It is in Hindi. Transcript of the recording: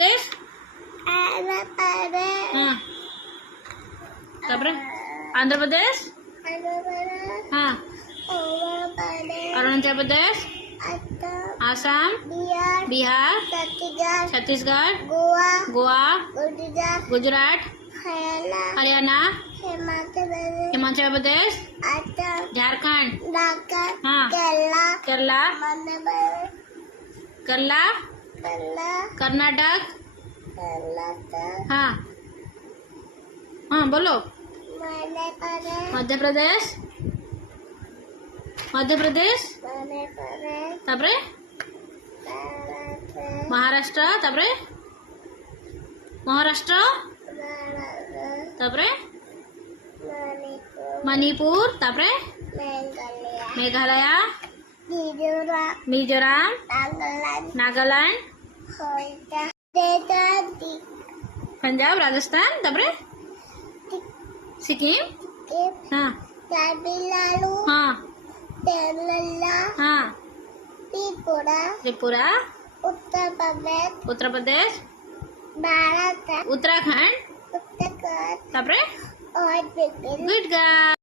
प्रदेश हाँ तापरे आंध्र प्रदेश हाँ अरुणाचल प्रदेश आसाम बिहार छत्तीसगढ़ गोवा गुजरात हरियाणा हिमाचल प्रदेश झारखंड हाँ केरला कर्नाटक हाँ हाँ बोलो मध्य प्रदेश तापरे महाराष्ट्र तापरे मणिपुर तापरे मेघालय मिजोरम नागालैंड पंजाब राजस्थान तापरे सिक्किम हाँ हाँ हाँ त्रिपुरा उत्तर प्रदेश उत्तराखंड तापरे गुड गर्ल।